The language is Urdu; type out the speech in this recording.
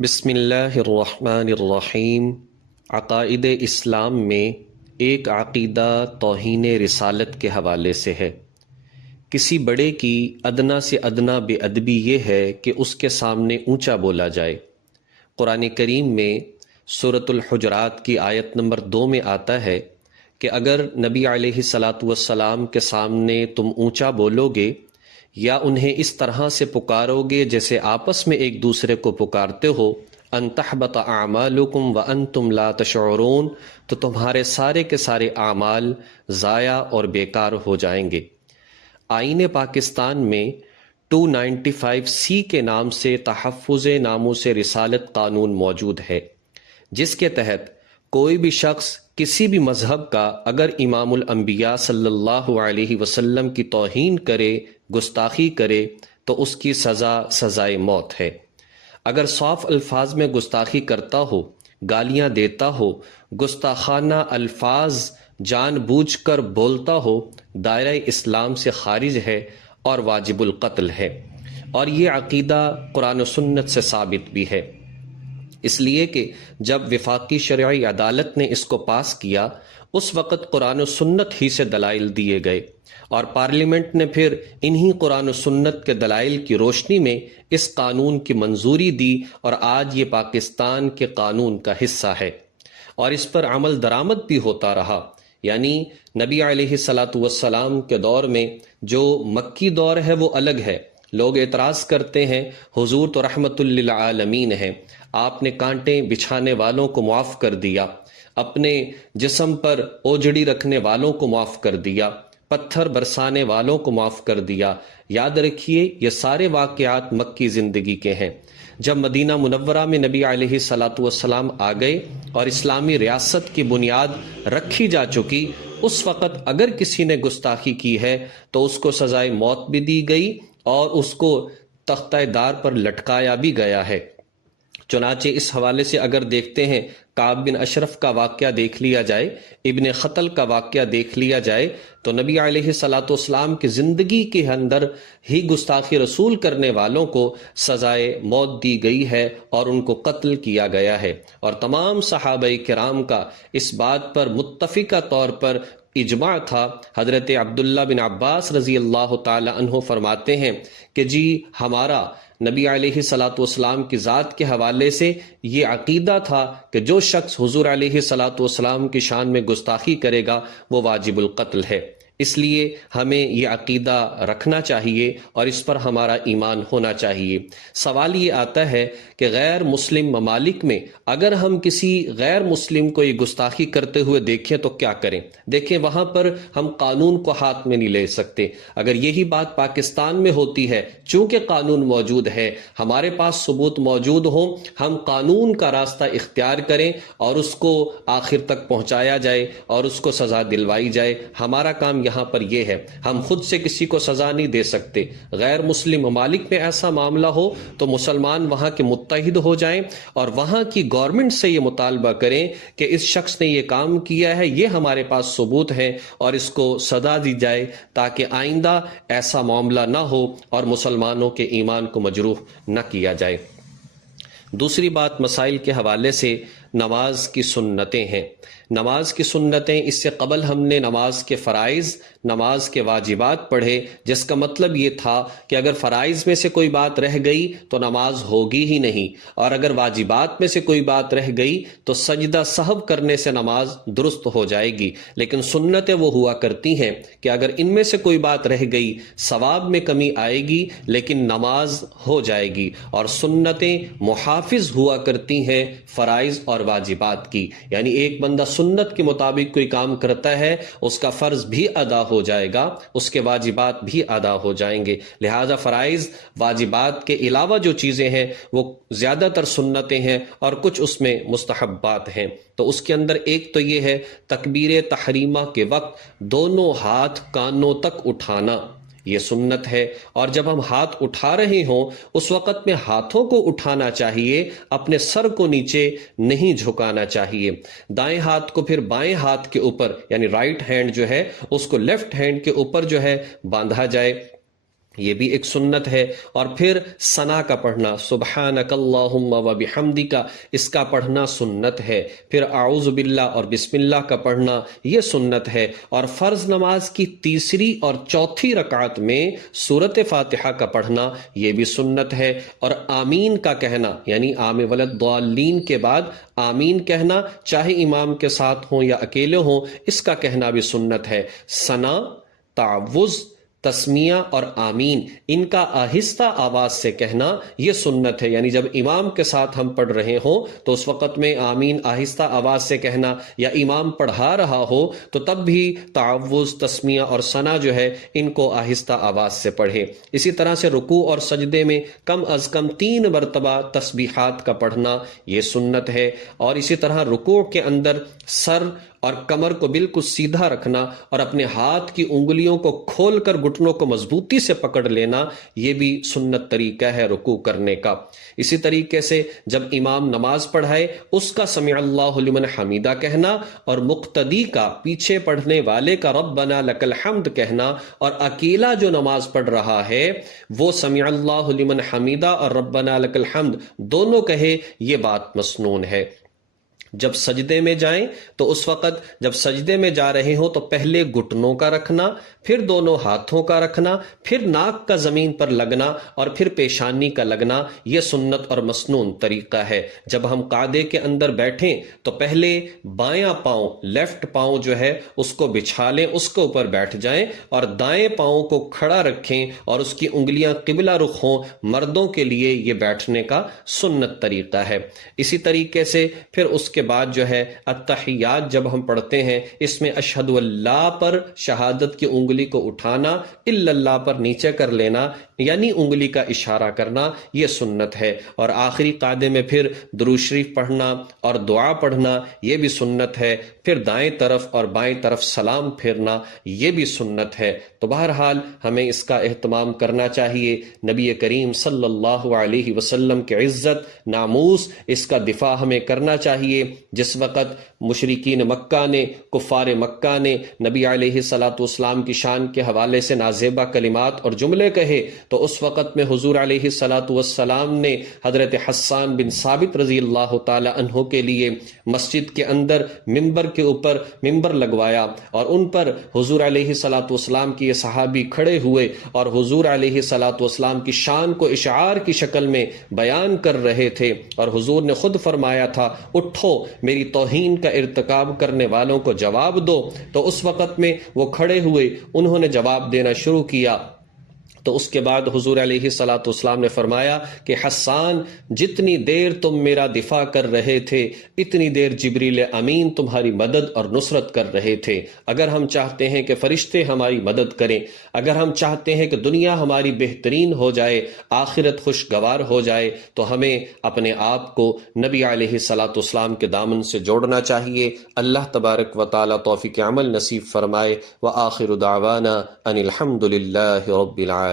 بسم اللہ الرحمن الرحیم۔ عقائد اسلام میں ایک عقیدہ توہین رسالت کے حوالے سے ہے۔ کسی بڑے کی ادنا سے ادنا بے ادبی یہ ہے کہ اس کے سامنے اونچا بولا جائے۔ قرآن کریم میں سورۃ الحجرات کی آیت نمبر 2 میں آتا ہے کہ اگر نبی علیہ الصلاۃ والسلام کے سامنے تم اونچا بولو گے یا انہیں اس طرح سے پکارو گے جیسے آپس میں ایک دوسرے کو پکارتے ہو، ان تحبط اعمالکم وانتم لا تشعرون، تو تمہارے سارے کے سارے اعمال ضائع اور بیکار ہو جائیں گے۔ آئین پاکستان میں 295C کے نام سے تحفظ ناموس رسالت قانون موجود ہے، جس کے تحت کوئی بھی شخص کسی بھی مذہب کا اگر امام الانبیاء صلی اللہ علیہ وسلم کی توہین کرے، گستاخی کرے، تو اس کی سزا سزائے موت ہے۔ اگر صاف الفاظ میں گستاخی کرتا ہو، گالیاں دیتا ہو، گستاخانہ الفاظ جان بوجھ کر بولتا ہو، دائرہ اسلام سے خارج ہے اور واجب القتل ہے۔ اور یہ عقیدہ قرآن و سنت سے ثابت بھی ہے، اس لیے کہ جب وفاقی شرعی عدالت نے اس کو پاس کیا، اس وقت قرآن و سنت ہی سے دلائل دیے گئے، اور پارلیمنٹ نے پھر انہی قرآن و سنت کے دلائل کی روشنی میں اس قانون کی منظوری دی، اور آج یہ پاکستان کے قانون کا حصہ ہے، اور اس پر عمل درآمد بھی ہوتا رہا۔ یعنی نبی علیہ الصلاۃ والسلام کے دور میں جو مکی دور ہے وہ الگ ہے۔ لوگ اعتراض کرتے ہیں حضور تو رحمت للعالمین ہیں، آپ نے کانٹے بچھانے والوں کو معاف کر دیا، اپنے جسم پر اوجڑی رکھنے والوں کو معاف کر دیا، پتھر برسانے والوں کو معاف کر دیا۔ یاد رکھیے یہ سارے واقعات مکی زندگی کے ہیں۔ جب مدینہ منورہ میں نبی علیہ الصلاۃ والسلام آ گئے اور اسلامی ریاست کی بنیاد رکھی جا چکی، اس وقت اگر کسی نے گستاخی کی ہے تو اس کو سزائے موت بھی دی گئی اور اس کو تختہ دار پر لٹکایا بھی گیا ہے۔ چنانچہ اس حوالے سے اگر دیکھتے ہیں، کعب بن اشرف کا واقعہ دیکھ لیا جائے، ابن خطل کا واقعہ دیکھ لیا جائے، تو نبی علیہ الصلاۃ والسلام کی زندگی کے اندر ہی گستاخی رسول کرنے والوں کو سزائے موت دی گئی ہے اور ان کو قتل کیا گیا ہے۔ اور تمام صحابہ کرام کا اس بات پر متفقہ طور پر اجماع تھا۔ حضرت عبداللہ بن عباس رضی اللہ تعالی عنہ فرماتے ہیں کہ جی ہمارا نبی علیہ الصلاۃ والسلام کی ذات کے حوالے سے یہ عقیدہ تھا کہ جو شخص حضور علیہ الصلاۃ والسلام کی شان میں گستاخی کرے گا وہ واجب القتل ہے۔ اس لیے ہمیں یہ عقیدہ رکھنا چاہیے اور اس پر ہمارا ایمان ہونا چاہیے۔ سوال یہ آتا ہے کہ غیر مسلم ممالک میں اگر ہم کسی غیر مسلم کو یہ گستاخی کرتے ہوئے دیکھیں تو کیا کریں؟ دیکھیں وہاں پر ہم قانون کو ہاتھ میں نہیں لے سکتے۔ اگر یہی بات پاکستان میں ہوتی ہے، چونکہ قانون موجود ہے، ہمارے پاس ثبوت موجود ہو، ہم قانون کا راستہ اختیار کریں اور اس کو آخر تک پہنچایا جائے اور اس کو سزا دلوائی جائے۔ ہمارا کام یہاں پر یہ ہے، ہم خود سے کسی کو سزا نہیں دے سکتے۔ غیر مسلم ممالک میں ایسا معاملہ ہو تو مسلمان وہاں کے متحد ہو جائیں اور وہاں کی گورنمنٹ سے یہ مطالبہ کریں کہ اس شخص نے یہ کام کیا ہے، یہ ہمارے پاس ثبوت ہے اور اس کو سزا دی جائے، تاکہ آئندہ ایسا معاملہ نہ ہو اور مسلمانوں کے ایمان کو مجروح نہ کیا جائے۔ دوسری بات مسائل کے حوالے سے نماز کی سنتیں ہیں۔ نماز کی سنتیں، اس سے قبل ہم نے نماز کے فرائض، نماز کے واجبات پڑھے، جس کا مطلب یہ تھا کہ اگر فرائض میں سے کوئی بات رہ گئی تو نماز ہوگی ہی نہیں، اور اگر واجبات میں سے کوئی بات رہ گئی تو سجدہ سہو کرنے سے نماز درست ہو جائے گی۔ لیکن سنتیں وہ ہوا کرتی ہیں کہ اگر ان میں سے کوئی بات رہ گئی ثواب میں کمی آئے گی لیکن نماز ہو جائے گی، اور سنتیں محافظ ہوا کرتی ہیں فرائض اور واجبات کی۔ یعنی ایک بندہ سنت کے مطابق کوئی کام کرتا ہے، اس کا فرض بھی ادا ہو جائے گا، اس کے واجبات بھی ادا ہو جائیں گے۔ لہذا فرائض واجبات کے علاوہ جو چیزیں ہیں وہ زیادہ تر سنتیں ہیں اور کچھ اس میں مستحبات ہیں۔ تو اس کے اندر ایک تو یہ ہے تکبیر تحریمہ کے وقت دونوں ہاتھ کانوں تک اٹھانا، یہ سنت ہے۔ اور جب ہم ہاتھ اٹھا رہے ہوں اس وقت میں ہاتھوں کو اٹھانا چاہیے، اپنے سر کو نیچے نہیں جھکانا چاہیے۔ دائیں ہاتھ کو پھر بائیں ہاتھ کے اوپر، یعنی رائٹ ہینڈ جو ہے اس کو لیفٹ ہینڈ کے اوپر جو ہے باندھا جائے، یہ بھی ایک سنت ہے۔ اور پھر ثنا کا پڑھنا، سبحانک اللہم و بحمدک، اس کا پڑھنا سنت ہے۔ پھر اعوذ باللہ اور بسم اللہ کا پڑھنا یہ سنت ہے۔ اور فرض نماز کی تیسری اور چوتھی رکعت میں سورۃ فاتحہ کا پڑھنا یہ بھی سنت ہے۔ اور آمین کا کہنا، یعنی آمین والضالین کے بعد آمین کہنا، چاہے امام کے ساتھ ہوں یا اکیلے ہوں، اس کا کہنا بھی سنت ہے۔ ثنا، تعوذ، تسمیہ اور آمین، ان کا آہستہ آواز سے کہنا یہ سنت ہے، یعنی جب امام کے ساتھ ہم پڑھ رہے ہوں تو اس وقت میں آمین آہستہ آواز سے کہنا، یا امام پڑھا رہا ہو تو تب بھی تعوذ، تسمیہ اور ثنا جو ہے ان کو آہستہ آواز سے پڑھے۔ اسی طرح سے رکوع اور سجدے میں کم از کم 3 مرتبہ تسبیحات کا پڑھنا یہ سنت ہے۔ اور اسی طرح رکوع کے اندر سر اور کمر کو بالکل سیدھا رکھنا اور اپنے ہاتھ کی انگلیوں کو کھول کر گھٹنوں کو مضبوطی سے پکڑ لینا یہ بھی سنت طریقہ ہے رکوع کرنے کا۔ اسی طریقے سے جب امام نماز پڑھائے اس کا سمع اللہ لمن حمیدہ کہنا، اور مقتدی کا، پیچھے پڑھنے والے کا ربنا لک الحمد کہنا، اور اکیلا جو نماز پڑھ رہا ہے وہ سمع اللہ لمن حمیدہ اور ربنا لک الحمد دونوں کہے، یہ بات مسنون ہے۔ جب سجدے میں جائیں تو اس وقت جب سجدے میں جا رہے ہوں تو پہلے گھٹنوں کا رکھنا، پھر دونوں ہاتھوں کا رکھنا، پھر ناک کا زمین پر لگنا اور پھر پیشانی کا لگنا، یہ سنت اور مسنون طریقہ ہے۔ جب ہم قعدے کے اندر بیٹھیں تو پہلے بایاں پاؤں، لیفٹ پاؤں جو ہے اس کو بچھا لیں، اس کے اوپر بیٹھ جائیں، اور دائیں پاؤں کو کھڑا رکھیں اور اس کی انگلیاں قبلہ رخ ہوں۔ مردوں کے لیے یہ بیٹھنے کا سنت طریقہ ہے۔ اسی طریقے سے پھر اس کے بعد جو ہے التحیات جب ہم پڑھتے ہیں، اس میں اشہد اللہ پر شہادت کی انگلی کو اٹھانا، الا اللہ پر نیچے کر لینا، یعنی انگلی کا اشارہ کرنا، یہ سنت ہے۔ اور آخری قعدے میں پھر درود شریف پڑھنا اور دعا پڑھنا یہ بھی سنت ہے۔ پھر دائیں طرف اور بائیں طرف سلام پھیرنا یہ بھی سنت ہے۔ تو بہرحال ہمیں اس کا اہتمام کرنا چاہیے۔ نبی کریم صلی اللہ علیہ وسلم کے عزت، ناموس، اس کا دفاع ہمیں کرنا چاہیے۔ جس وقت مشرکین مکہ نے، کفار مکہ نے نبی علیہ الصلاۃ والسلام کی شان کے حوالے سے نازیبہ کلمات اور جملے کہے تو اس وقت میں حضور علیہ الصلاۃ والسلام نے حضرت حسان بن ثابت رضی اللہ تعالی عنہ کے لیے مسجد کے اندر ممبر کے اوپر ممبر لگوایا، اور ان پر حضور علیہ الصلاۃ والسلام کی یہ صحابی کھڑے ہوئے اور حضور علیہ الصلاۃ والسلام کی شان کو اشعار کی شکل میں بیان کر رہے تھے، اور حضور نے خود فرمایا تھا اٹھو میری توہین کا ارتکاب کرنے والوں کو جواب دو۔ تو اس وقت میں وہ کھڑے ہوئے، انہوں نے جواب دینا شروع کیا۔ تو اس کے بعد حضور علیہ الصلاۃ والسلام نے فرمایا کہ حسان، جتنی دیر تم میرا دفاع کر رہے تھے اتنی دیر جبریل امین تمہاری مدد اور نصرت کر رہے تھے۔ اگر ہم چاہتے ہیں کہ فرشتے ہماری مدد کریں، اگر ہم چاہتے ہیں کہ دنیا ہماری بہترین ہو جائے، آخرت خوشگوار ہو جائے، تو ہمیں اپنے آپ کو نبی علیہ الصلاۃ والسلام کے دامن سے جوڑنا چاہیے۔ اللہ تبارک و تعالی توفیق عمل نصیب فرمائے۔ وآخر دعوانا ان الحمد للہ رب العالمین۔